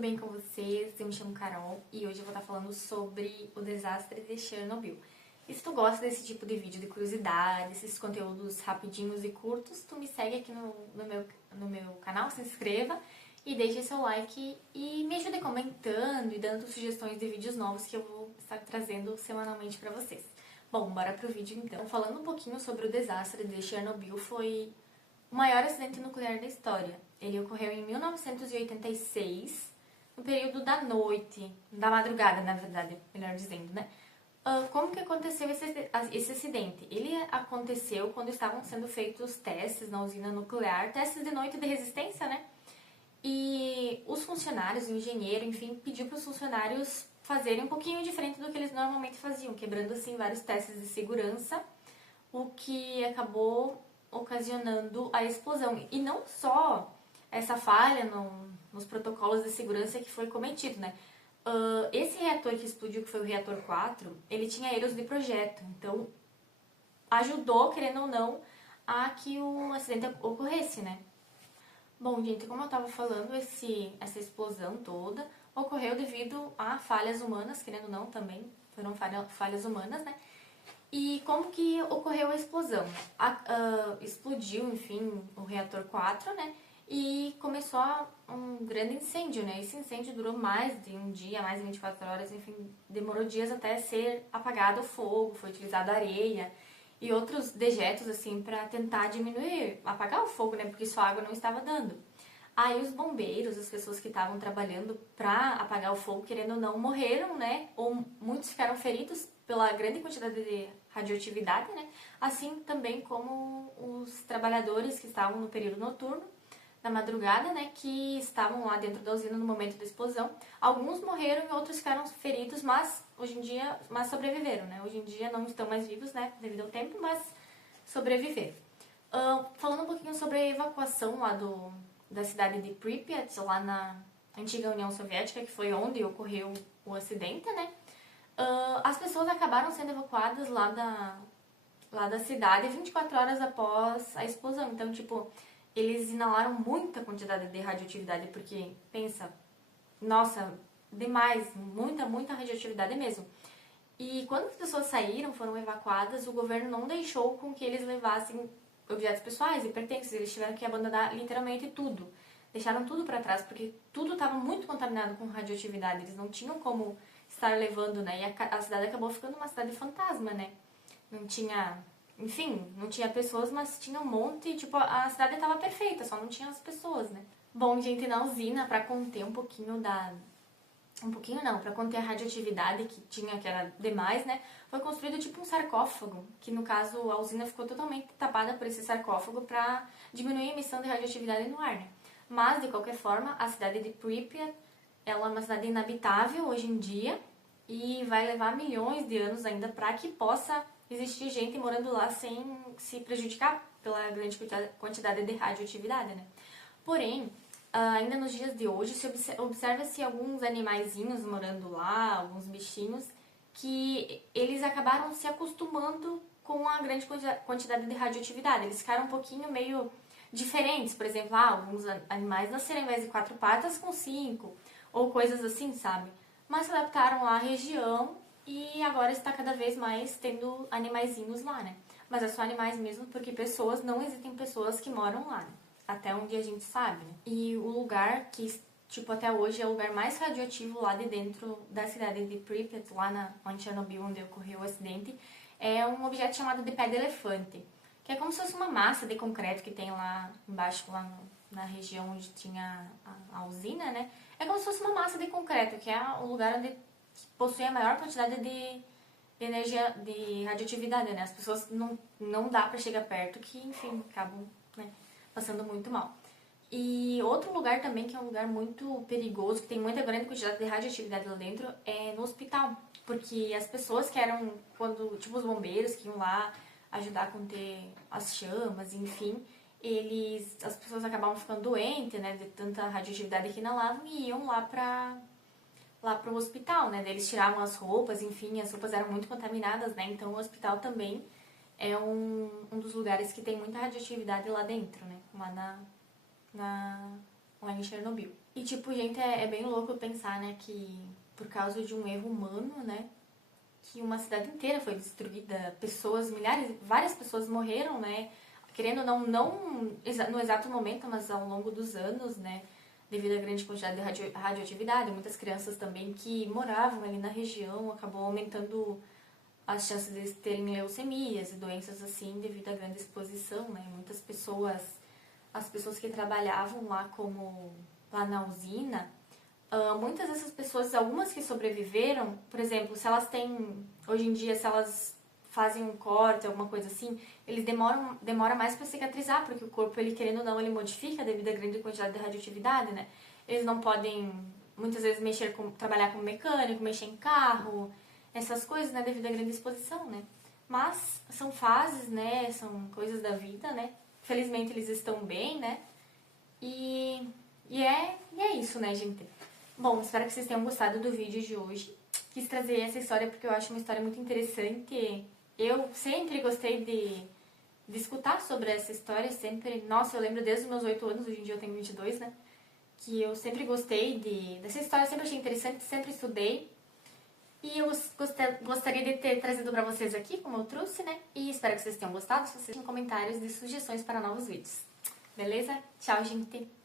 tudo bem com vocês? Eu me chamo Carol e hoje eu vou estar falando sobre o desastre de Chernobyl. E se tu gosta desse tipo de vídeo de curiosidades, esses conteúdos rapidinhos e curtos, tu me segue aqui no meu canal, se inscreva e deixe seu like e me ajude comentando e dando sugestões de vídeos novos que eu vou estar trazendo semanalmente para vocês. Bom, bora pro vídeo então. Falando um pouquinho sobre o desastre de Chernobyl, foi o maior acidente nuclear da história. Ele ocorreu em 1986, no período da noite, da madrugada, na verdade, melhor dizendo, né? Como que aconteceu esse acidente? Ele aconteceu quando estavam sendo feitos testes na usina nuclear, testes de noite de resistência, né? E os funcionários, o engenheiro, enfim, pediu para os funcionários fazerem um pouquinho diferente do que eles normalmente faziam, quebrando assim vários testes de segurança, o que acabou ocasionando a explosão. E não só essa falha nos protocolos de segurança que foi cometido, né? Esse reator que explodiu, que foi o reator 4, ele tinha erros de projeto, então ajudou, querendo ou não, a que o acidente ocorresse, né? Bom, gente, como eu estava falando, essa explosão toda ocorreu devido a falhas humanas, querendo ou não, também foram falhas humanas, né? E como que ocorreu a explosão? Explodiu, enfim, o reator 4, né? E começou um grande incêndio, né? Esse incêndio durou mais de um dia, mais de 24 horas, enfim, demorou dias até ser apagado o fogo, foi utilizada areia e outros dejetos, assim, para tentar diminuir, apagar o fogo, né? Porque só água não estava dando. Aí os bombeiros, as pessoas que estavam trabalhando para apagar o fogo, querendo ou não, morreram, né? Ou muitos ficaram feridos pela grande quantidade de radioatividade, né? Assim também como os trabalhadores que estavam no período noturno, na madrugada, né? Que estavam lá dentro da usina no momento da explosão. Alguns morreram e outros ficaram feridos, mas hoje em dia, sobreviveram, né? Hoje em dia não estão mais vivos, né? Devido ao tempo, mas sobreviveram. Falando um pouquinho sobre a evacuação lá da cidade de Pripyat, lá na antiga União Soviética, que foi onde ocorreu o acidente, né? As pessoas acabaram sendo evacuadas lá da cidade 24 horas após a explosão. Então, tipo, eles inalaram muita quantidade de radioatividade, porque, pensa, nossa, demais, muita radioatividade mesmo. E quando as pessoas saíram, foram evacuadas, o governo não deixou com que eles levassem objetos pessoais e pertences, eles tiveram que abandonar literalmente tudo. Deixaram tudo para trás, porque tudo estava muito contaminado com radioatividade, eles não tinham como estar levando, né? E a cidade acabou ficando uma cidade fantasma, né? Não tinha, enfim, não tinha pessoas, mas tinha um monte, tipo, a cidade estava perfeita, só não tinha as pessoas, né? Bom, gente, na usina, para conter um pouquinho para conter a radioatividade que tinha, que era demais, né? Foi construído tipo um sarcófago, que no caso a usina ficou totalmente tapada por esse sarcófago para diminuir a emissão de radioatividade no ar, né? Mas, de qualquer forma, a cidade de Pripyat, ela é uma cidade inabitável hoje em dia e vai levar milhões de anos ainda para que possa existir gente morando lá sem se prejudicar pela grande quantidade de radioatividade, né? Porém, ainda nos dias de hoje, observa-se alguns animaizinhos morando lá, alguns bichinhos, que eles acabaram se acostumando com a grande quantidade de radioatividade. Eles ficaram um pouquinho meio diferentes, por exemplo, alguns animais nasceram ao invés de 4 patas com 5, ou coisas assim, sabe? Mas se adaptaram lá à região e agora está cada vez mais tendo animaizinhos lá, né? Mas é só animais mesmo, porque pessoas, não existem pessoas que moram lá, né? Até onde a gente sabe, né? E o lugar que, tipo, até hoje é o lugar mais radioativo lá de dentro da cidade de Pripyat, lá em Chernobyl, onde ocorreu o acidente, é um objeto chamado de pé de elefante, que é como se fosse uma massa de concreto que tem lá embaixo, na região onde tinha a usina, né? É como se fosse uma massa de concreto, que é o lugar onde possui a maior quantidade de energia, de radioatividade, né? As pessoas não dá pra chegar perto, que, enfim, acabam, né, passando muito mal. E outro lugar também, que é um lugar muito perigoso, que tem muita grande quantidade de radioatividade lá dentro, é no hospital. Porque as pessoas que eram, tipo os bombeiros que iam lá ajudar a conter as chamas, enfim, as pessoas acabavam ficando doentes, né, de tanta radioatividade que inalavam e iam lá pro hospital, né, daí eles tiravam as roupas, enfim, as roupas eram muito contaminadas, né, então o hospital também é um dos lugares que tem muita radioatividade lá dentro, né, lá em Chernobyl. E, tipo, gente, é bem louco pensar, né, que por causa de um erro humano, né, que uma cidade inteira foi destruída, pessoas, milhares, várias pessoas morreram, né, querendo ou não no exato momento, mas ao longo dos anos, né, devido à grande quantidade de radioatividade, muitas crianças também que moravam ali na região, acabou aumentando as chances de terem leucemias e doenças assim devido à grande exposição, né, muitas pessoas, as pessoas que trabalhavam lá como lá na usina, muitas dessas pessoas, algumas que sobreviveram, por exemplo, se elas têm, hoje em dia, se elas fazem um corte, alguma coisa assim, eles demora mais para cicatrizar, porque o corpo, ele querendo ou não, ele modifica devido à grande quantidade de radioatividade, né? Eles não podem, muitas vezes, trabalhar como mecânico, mexer em carro, essas coisas, né, devido à grande exposição, né? Mas são fases, né, são coisas da vida, né? Felizmente eles estão bem, né? E é isso, né, gente? Bom, espero que vocês tenham gostado do vídeo de hoje. Quis trazer essa história porque eu acho uma história muito interessante. Eu sempre gostei de escutar sobre essa história, sempre... Nossa, eu lembro desde os meus 8 anos, hoje em dia eu tenho 22, né? Que eu sempre gostei dessa história, sempre achei interessante, sempre estudei. E eu gostaria de ter trazido pra vocês aqui, como eu trouxe, né? E espero que vocês tenham gostado. Se vocês têm comentários e sugestões para novos vídeos. Beleza? Tchau, gente!